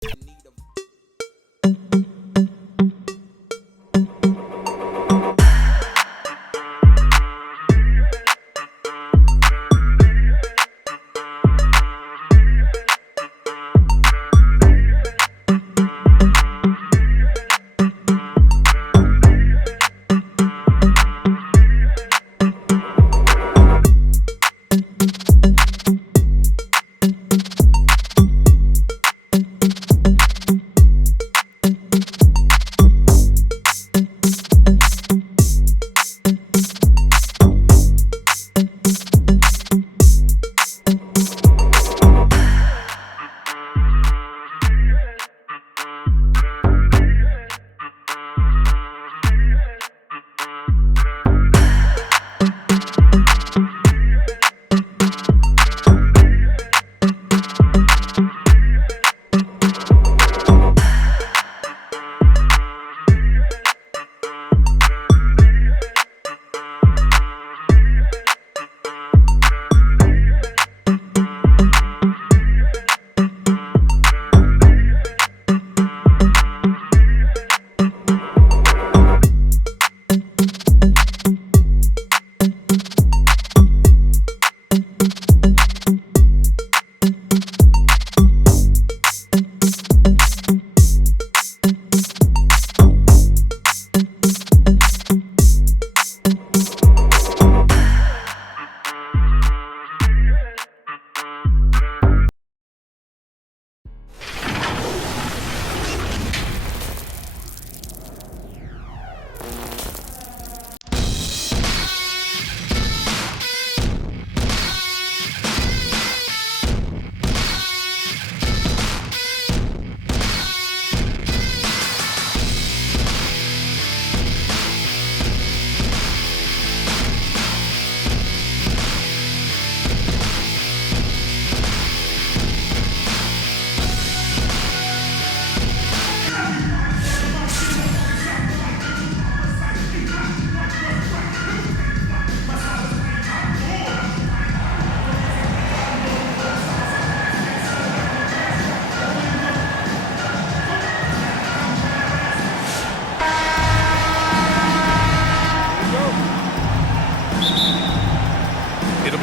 It'll be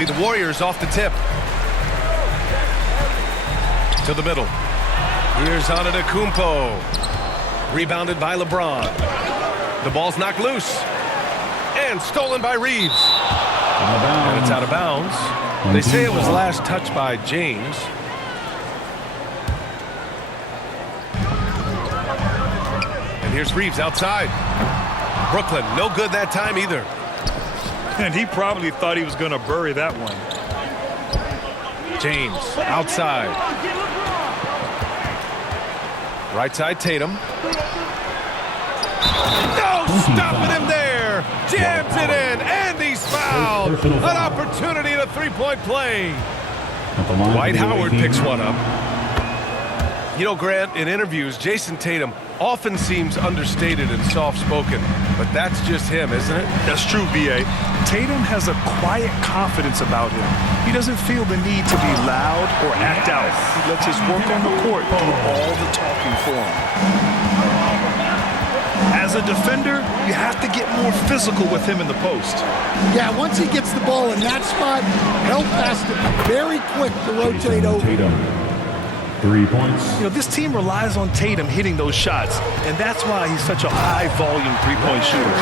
the Warriors off the tip. To the middle. Here's Antetokounmpo. Rebounded by LeBron. The ball's knocked loose. And stolen by Reeves. And it's out of bounds. They say it was last touched by James. And here's Reeves outside. Brooklyn, no good that time either. And he probably thought he was going to bury that one. James outside. Right side Tatum. No, stopping him there. Jams it in, and he's fouled. An opportunity at a three-point play. Dwight Howard picks one up. You know, Grant, in interviews, Jason Tatum often seems understated and soft-spoken, but that's just him, isn't it? That's true, B.A. Tatum has a quiet confidence about him. He doesn't feel the need to be loud or act out. He lets his work on the court do all the talking for him. As a defender, you have to get more physical with him in the post. Yeah, once he gets the ball in that spot, help has to be very quick to rotate over. 3 points. You know, this team relies on Tatum hitting those shots, and that's why he's such a high-volume three-point shooter.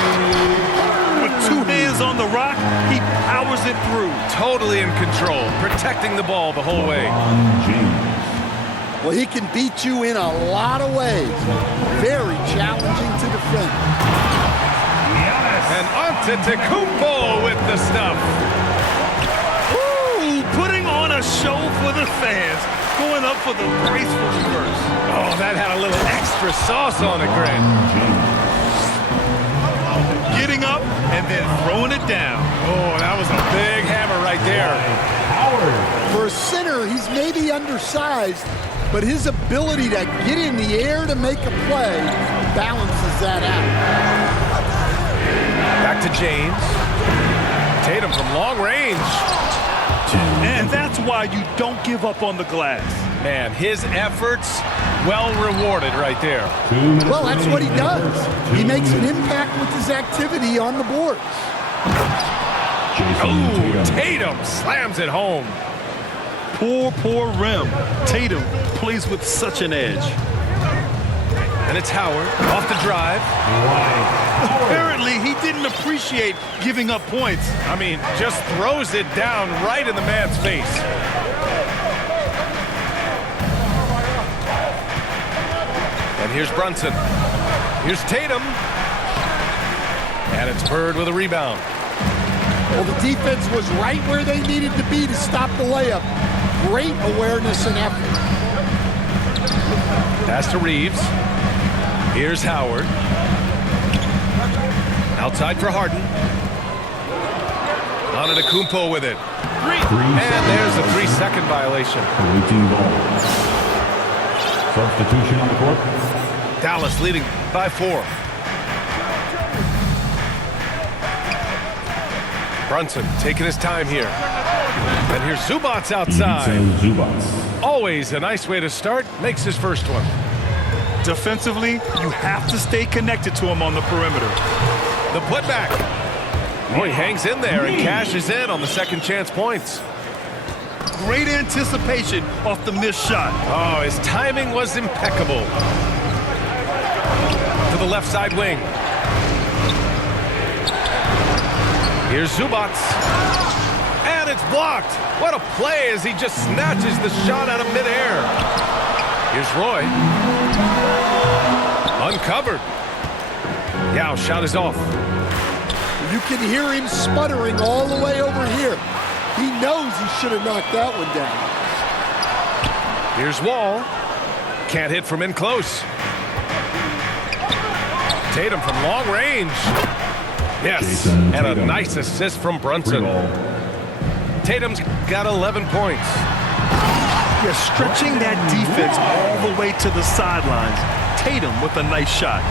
With two hands on the rock, he powers it through. Totally in control, protecting the ball the whole way. Well, he can beat you in a lot of ways. Very challenging to defend. And Antetokounmpo with the stuff. Ooh, putting on a show for the fans. Going up for the graceful reverse. Oh, that had a little extra sauce on it, Grant. Getting up and then throwing it down. Oh, that was a big hammer right there. For a center, he's maybe undersized, but his ability to get in the air to make a play balances that out. Back to James. Tatum from long range. And that's why you don't give up on the glass. Man, his efforts Well rewarded right there. 2 minutes Well, that's what he remaining. does. He makes an impact with his activity on the boards. Jason Oh, Tatum. Tatum slams it home. Poor rim. Tatum plays with such an edge. And it's Howard off the drive. Apparently, he didn't appreciate giving up points. I mean, just throws it down right in the man's face. And here's Brunson. Here's Tatum. And it's Bird with a rebound. Well, the defense was right where they needed to be to stop the layup. Great awareness and effort. Pass to Reeves. Here's Howard. Outside for Harden. Antetokounmpo with it. And there's a 3-second violation. Awaiting ball. Substitution on the court. Dallas leading by 4. Brunson taking his time here. And here's Zubats outside. Zubats. Always a nice way to start. Makes his first one. Defensively, you have to stay connected to him on the perimeter. The putback. Oh, he hangs in there and cashes in on the second chance points. Great anticipation off the missed shot. Oh, his timing was impeccable. To the left side wing. Here's Zubats. And it's blocked. What a play as he just snatches the shot out of midair. Here's Roy. Uncovered. Yao shot is off. You can hear him sputtering all the way over here. He knows he should have knocked that one down. Here's Wall. Can't hit from in close. Tatum from long range. Yes, and a nice assist from Brunson. Tatum's got 11 points. Yeah, stretching that defense all the way to the sidelines. Tatum with a nice shot.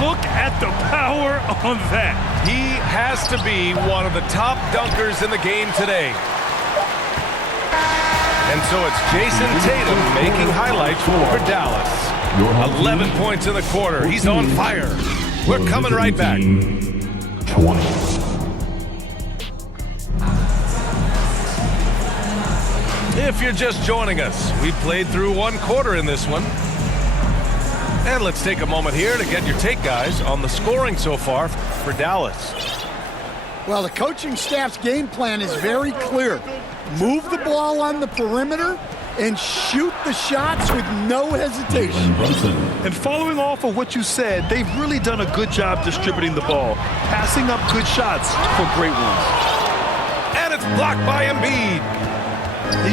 Look at the power on that. He has to be one of the top dunkers in the game today. And so it's Jason Tatum making highlights for Dallas. 11 points in the quarter. He's on fire. We're coming right back. 20. If you're just joining us, we played through 1 quarter in this one. And let's take a moment here to get your take, guys, on the scoring so far for Dallas. Well, the coaching staff's game plan is very clear. Move the ball on the perimeter and shoot the shots with no hesitation. And following off of what you said, they've really done a good job distributing the ball, passing up good shots for great ones. And it's blocked by Embiid.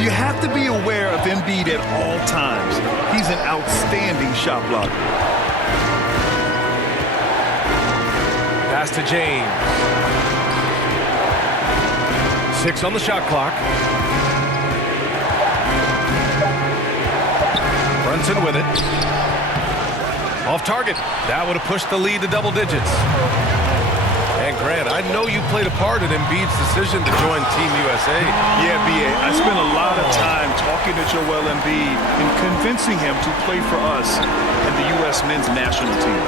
You have to be aware of Embiid at all times. He's an outstanding shot blocker. Pass to James. 6 on the shot clock. Brunson with it. Off target. That would have pushed the lead to double digits. And Grant, I know you played a part in Embiid's decision to join Team USA. Yeah, B.A., I spent a lot of time talking to Joel Embiid and convincing him to play for us and the U.S. men's national team.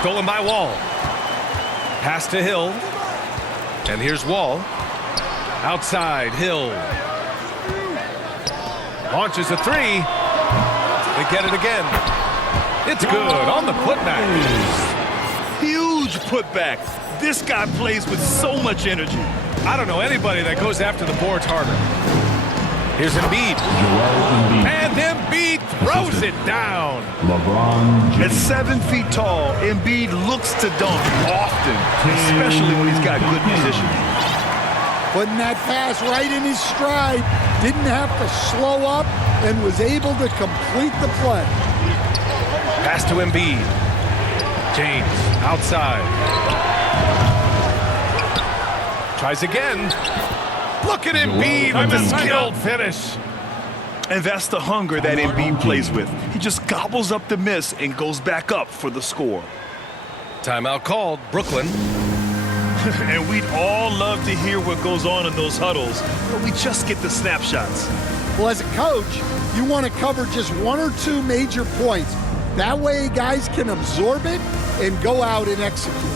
Stolen by Wall. Pass to Hill. And here's Wall. Outside, Hill. Launches a 3. They get it again. It's good on the putback. Huge putback. This guy plays with so much energy. I don't know anybody that goes after the boards harder. Here's Embiid. And Embiid throws it down. LeBron At 7 feet tall, Embiid looks to dunk often, especially when he's got good position. Putting that pass right in his stride, didn't have to slow up, and was able to complete the play. Pass to Embiid. James outside. Tries again. Look at Embiid with a skilled finish. And that's the hunger that Embiid plays with. He just gobbles up the miss and goes back up for the score. Timeout called, Brooklyn. And we'd all love to hear what goes on in those huddles, but we just get the snapshots. Well, as a coach, you want to cover just one or two major points. That way guys can absorb it and go out and execute.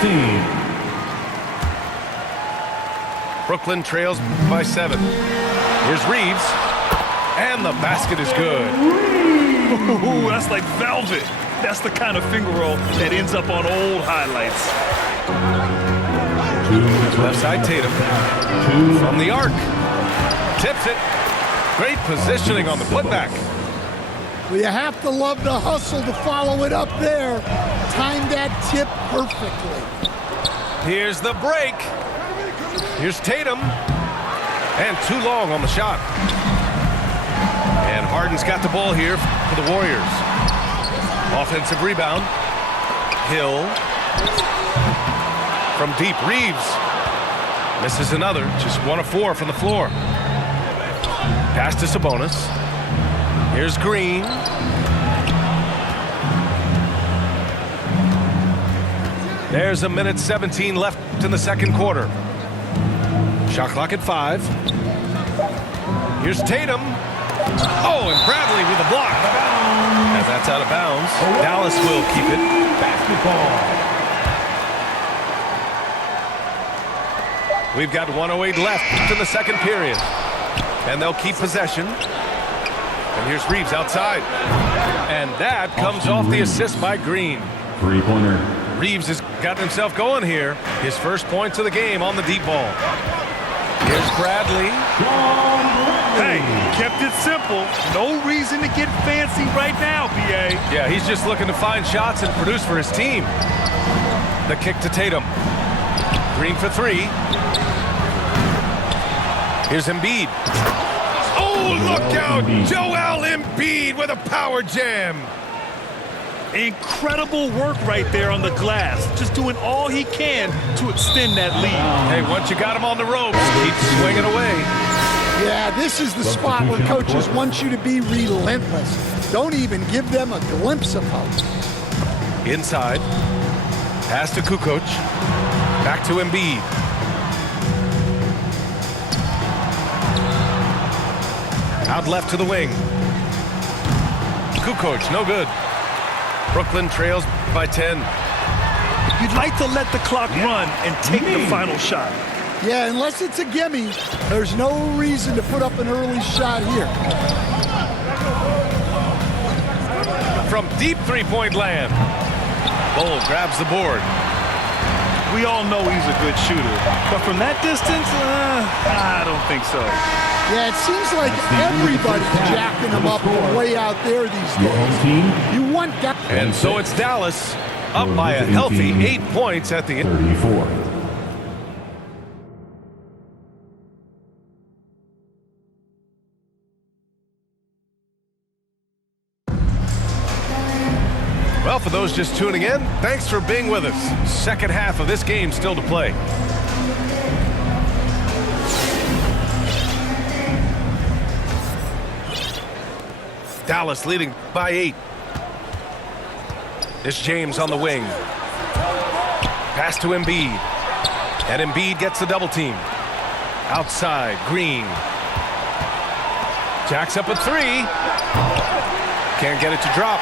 Team. Brooklyn trails by 7. Here's Reeves. And the basket is good. Ooh, that's like velvet. That's the kind of finger roll that ends up on old highlights. Left side Tatum. From the arc. Tips it. Great positioning on the putback. Well, you have to love the hustle to follow it up there. Timed that tip perfectly. Here's the break. Here's Tatum. And too long on the shot. And Harden's got the ball here for the Warriors. Offensive rebound. Hill. From deep, Reeves. Misses another. Just 1 of 4 from the floor. Pass to Sabonis. Here's Green. There's 1:17 left in the second quarter. Shot clock at 5. Here's Tatum. Oh, and Bradley with a block. And that's out of bounds. Dallas will keep it. Basketball. We've got 1:08 left in the second period. And they'll keep possession. And here's Reeves outside. And that comes off the assist by Green. Three-pointer. Reeves has got himself going here. His first points of the game on the deep ball. Here's Bradley. Hey, kept it simple. No reason to get fancy right now, BA. Yeah, he's just looking to find shots and produce for his team. The kick to Tatum. Green for 3. Here's Embiid. Oh, look out! Joel Embiid with a power jam. Incredible work right there on the glass. Just doing all he can to extend that lead. Hey, once you got him on the ropes, keep swinging away. Yeah, this is the spot where coaches want you to be relentless. Don't even give them a glimpse of hope. Inside. Pass to Kukoc. Back to Embiid. Out left to the wing. Kukoc, no good. Brooklyn trails by 10. You'd like to let the clock run and take the final shot. Yeah, unless it's a gimme, there's no reason to put up an early shot here. From deep three-point land. Bull grabs the board. We all know he's a good shooter, but from that distance, I don't think so. Yeah, it seems like everybody's jacking him up from way out there these days. You want guys. And so it's Dallas up by a healthy 8 points at the end. 34. Well, for those just tuning in, thanks for being with us. Second half of this game still to play. Dallas leading by 8. It's James on the wing. Pass to Embiid. And Embiid gets the double team. Outside, Green. Jacks up a 3. Can't get it to drop.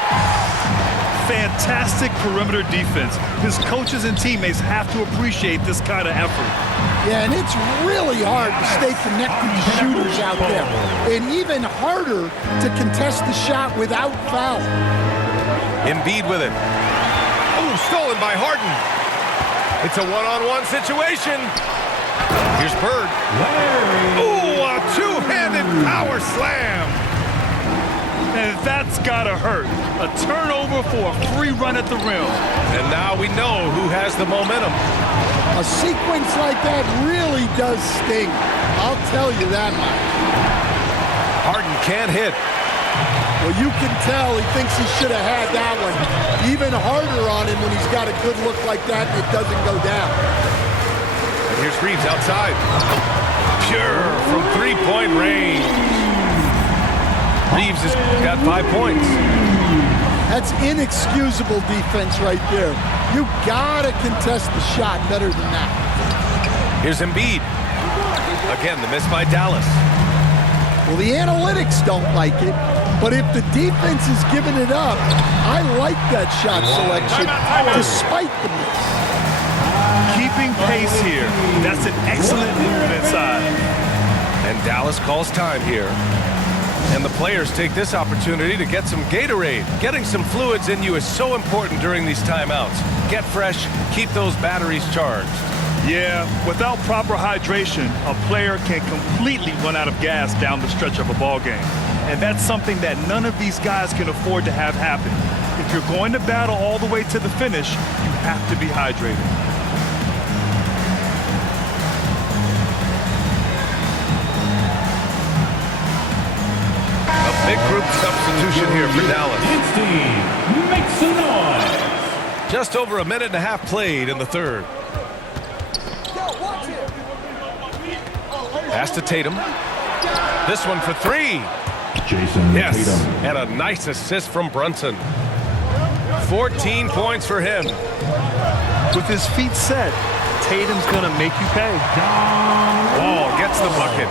Fantastic perimeter defense. His coaches and teammates have to appreciate this kind of effort. Yeah, and it's really hard to stay connected to shooters out there. And even harder to contest the shot without foul. Embiid with it. Oh, stolen by Harden. It's a one-on-one situation. Here's Bird. Oh, a two-handed power slam. And that's gotta hurt. A turnover for a free run at the rim. And now we know who has the momentum. A sequence like that really does sting. I'll tell you that much. Harden can't hit. Well, you can tell he thinks he should have had that one. Even harder on him when he's got a good look like that and it doesn't go down. And here's Reeves outside. Pure from three-point range. Reeves has got 5 points. That's inexcusable defense right there. You gotta contest the shot better than that. Here's Embiid. Again, the miss by Dallas. Well, the analytics don't like it, but if the defense is giving it up, I like that shot selection despite the miss. Keeping pace here. That's an excellent move inside. And Dallas calls time here. And the players take this opportunity to get some Gatorade. Getting some fluids in you is so important during these timeouts. Get fresh, keep those batteries charged. Yeah, without proper hydration, a player can completely run out of gas down the stretch of a ball game. And that's something that none of these guys can afford to have happen. If you're going to battle all the way to the finish, you have to be hydrated. A big group substitution here for Dallas. His team makes some noise. Just over a minute and a half played in the third. Pass to Tatum. This one for three. Jason Yes, Tatum. and a nice assist from Brunson. 14 points for him. With his feet set, Tatum's going to make you pay. Ball gets the bucket.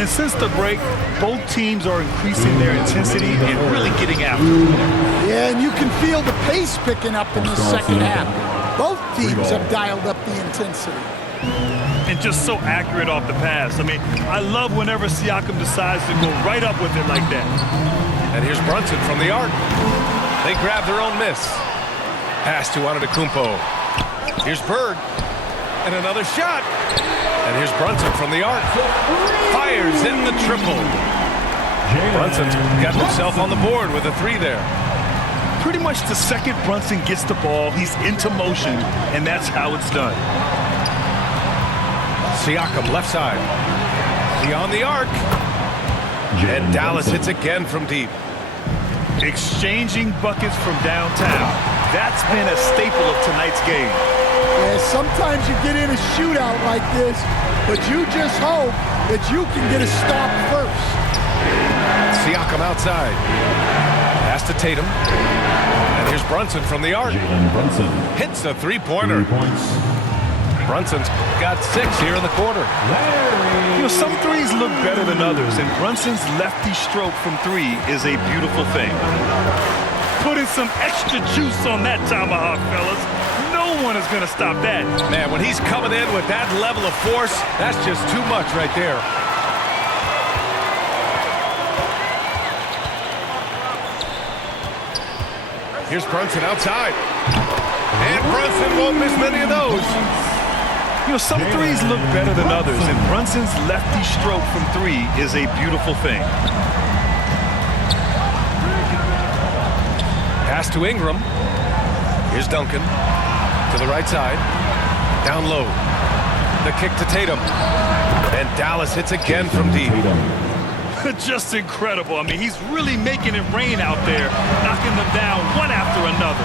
And since the break, both teams are increasing their intensity and really getting after it. Yeah, and you can feel the pace picking up in the second half. Both teams have dialed up the intensity. And just so accurate off the pass. I mean, I love whenever Siakam decides to go right up with it like that. And here's Brunson from the arc. They grab their own miss. Pass to Antetokounmpo. Here's Bird. And another shot. And here's Brunson from the arc. Fires in the triple. Brunson's got himself on the board with a three there. Pretty much the second Brunson gets the ball, he's into motion, and that's how it's done. Siakam left side. Beyond the arc. And Dallas hits again from deep. Exchanging buckets from downtown. That's been a staple of tonight's game. Yeah, sometimes you get in a shootout like this, but you just hope that you can get a stop first. Siakam outside. Pass to Tatum. And here's Brunson from the arc. Jalen Brunson. Hits a three-pointer. 3 points. Brunson's got 6 here in the quarter. You know, some threes look better than others, and Brunson's lefty stroke from three is a beautiful thing. Putting some extra juice on that tomahawk, fellas. No one is going to stop that. Man, when he's coming in with that level of force, that's just too much right there. Here's Brunson outside. And Brunson won't miss many of those. You know, some threes look better than others, and Brunson's lefty stroke from three is a beautiful thing. Pass to Ingram. Here's Duncan. To the right side. Down low. The kick to Tatum. And Dallas hits again from deep. Just incredible. I mean, he's really making it rain out there, knocking them down one after another.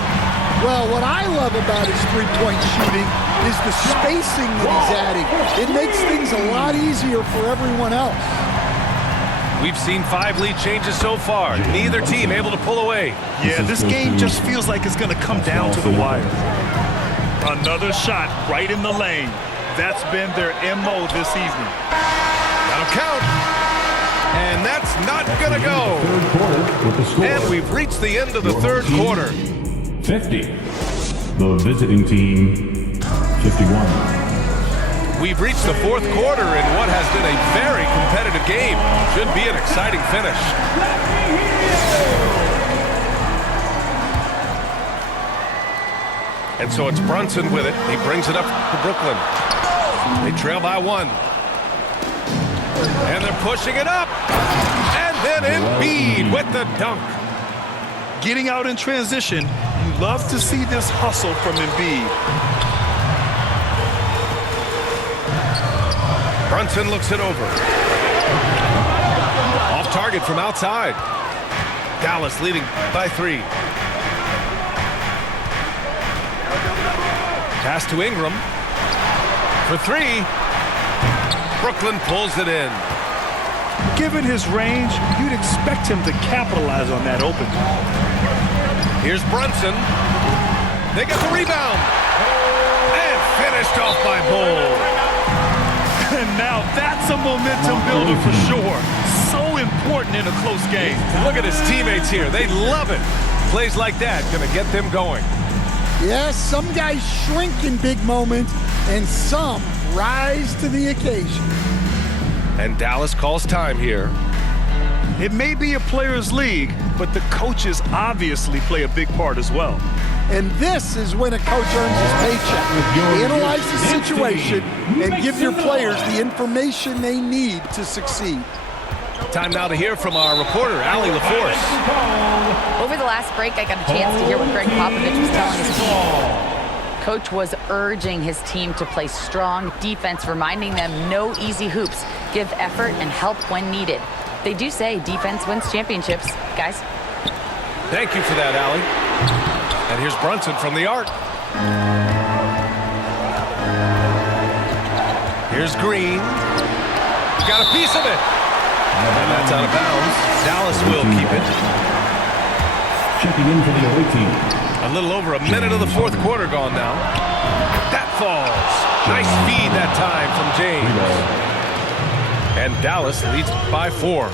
Well, what I love about his three-point shooting is the spacing that he's adding. It makes things a lot easier for everyone else. We've seen 5 lead changes so far. Neither team able to pull away. Yeah, this game just feels like it's going to come down to the wire. Another shot right in the lane. That's been their MO this evening. That'll count. And that's not going to go. And we've reached the end of the third quarter. 50. The visiting team, 51. We've reached the fourth quarter in what has been a very competitive game. Should be an exciting finish. And so it's Brunson with it. He brings it up to Brooklyn. They trail by 1. And they're pushing it up. And then Embiid with the dunk. Getting out in transition, you love to see this hustle from Embiid. Brunson looks it over. Off target from outside. Dallas leading by 3. Pass to Ingram. For 3. Brooklyn pulls it in. Given his range, you'd expect him to capitalize on that open. Here's Brunson. They get the rebound. And Finished off by Bull. And now that's a momentum builder for sure. So important in a close game. Look at his teammates here. They love it. Plays like that going to get them going. Yes, some guys shrink in big moments, and some rise to the occasion. And Dallas calls time here. It may be a players' league, but the coaches obviously play a big part as well. And this is when a coach earns his paycheck. Analyze the situation and give your players the information they need to succeed. Time now to hear from our reporter, Allie LaForce. Over the last break, I got a chance to hear what Greg Popovich was telling his team. Coach was urging his team to play strong defense, reminding them no easy hoops, give effort and help when needed. They do say defense wins championships, guys. Thank you for that, Allie. And here's Brunson from the arc. Here's Green. Got a piece of it. And that's out of bounds. Dallas will keep it. Checking in for the away team. A little over a minute of the fourth quarter gone now. That falls. Nice feed that time from James. And Dallas leads by 4.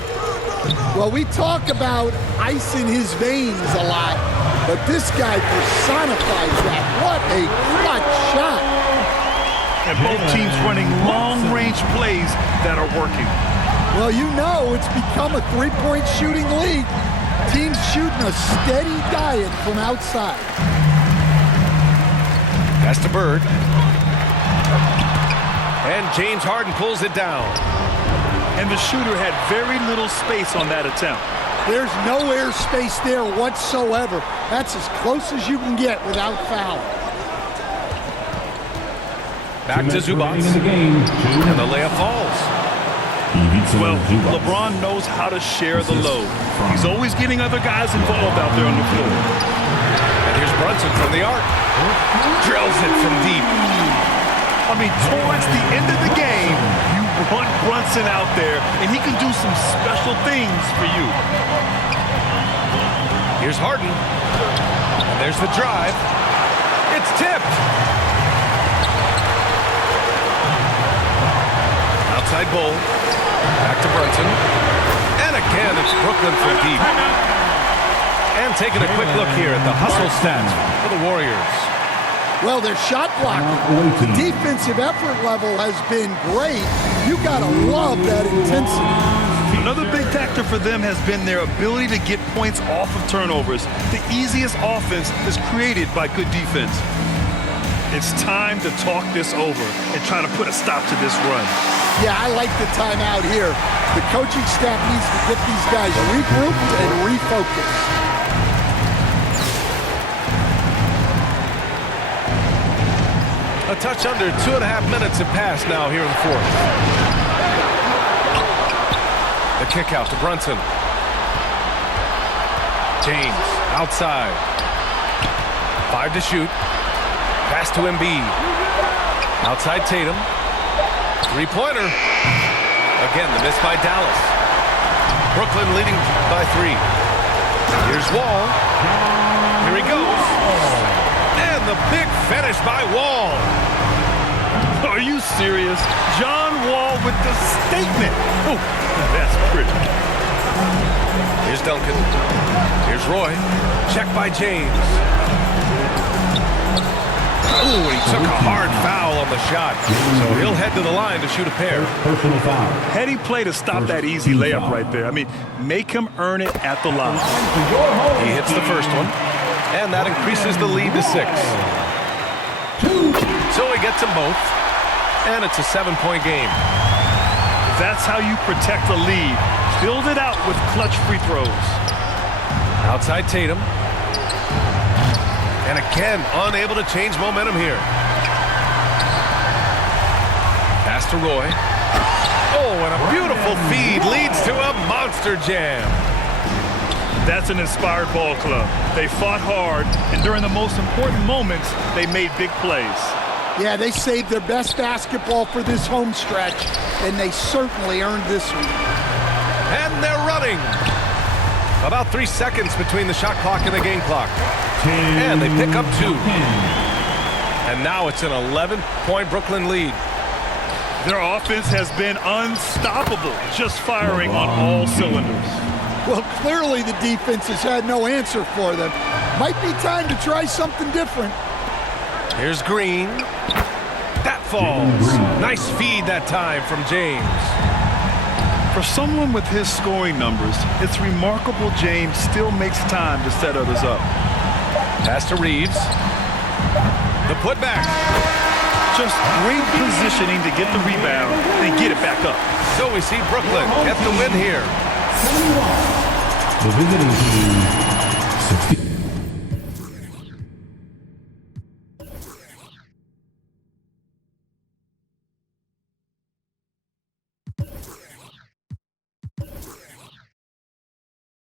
Well, we talk about ice in his veins a lot, but this guy personifies that. What a clutch shot. And both teams running long-range plays that are working. Well, you know it's become a three-point shooting league. Teams shooting a steady diet from outside. Pass to Bird. And James Harden pulls it down. And the shooter had very little space on that attempt. There's no air space there whatsoever. That's as close as you can get without foul. Back to Zubac. And the layup falls. Well, LeBron knows how to share the load. He's always getting other guys involved out there on the floor. And here's Brunson from the arc. Drills it from deep. I mean, towards the end of the game, you want Brunson out there, and he can do some special things for you. Here's Harden. And there's the drive. It's tipped. Outside Bull. Back to Brunson. And again, it's Brooklyn from deep. And taking a quick look here at the hustle stats for the Warriors. Well, their shot blocking, the defensive effort level has been great. You got to love that intensity. Another big factor for them has been their ability to get points off of turnovers. The easiest offense is created by good defense. It's time to talk this over and try to put a stop to this run. Yeah, I like the timeout here. The coaching staff needs to get these guys regrouped and refocused. A touch under 2.5 minutes have passed now here in the fourth. The kick out to Brunson. James outside. 5 to shoot. Pass to Embiid. Outside Tatum. Three-pointer. Again, the miss by Dallas. Brooklyn leading by 3. Here's Wall. Here he goes. And the big finish by Wall. Are you serious? John Wall with the statement. Oh, that's pretty. Here's Duncan. Here's Roy. Check by James. Ooh, he took a hard foul on the shot. So he'll head to the line to shoot a pair. Personal foul. Heady play to stop that easy layup right there. I mean, make him earn it at the line. He hits the first one. And that increases the lead to 6. So he gets them both. And it's a 7-point game. That's how you protect the lead. Build it out with clutch free throws. Outside Tatum. And again, unable to change momentum here. Pass to Roy. Oh, and a beautiful feed leads to a monster jam. That's an inspired ball club. They fought hard, and during the most important moments, they made big plays. Yeah, they saved their best basketball for this home stretch, and they certainly earned this one. And they're running. About 3 seconds between the shot clock and the game clock. And they pick up 2. And now it's an 11-point Brooklyn lead. Their offense has been unstoppable, just firing on all cylinders. Well, clearly the defense has had no answer for them. Might be time to try something different. Here's Green. That falls. Nice feed that time from James. For someone with his scoring numbers, it's remarkable James still makes time to set others up. Pass to Reeves. The putback. Just great positioning to get the rebound and get it back up. So we see Brooklyn get the win here. The visiting team 60.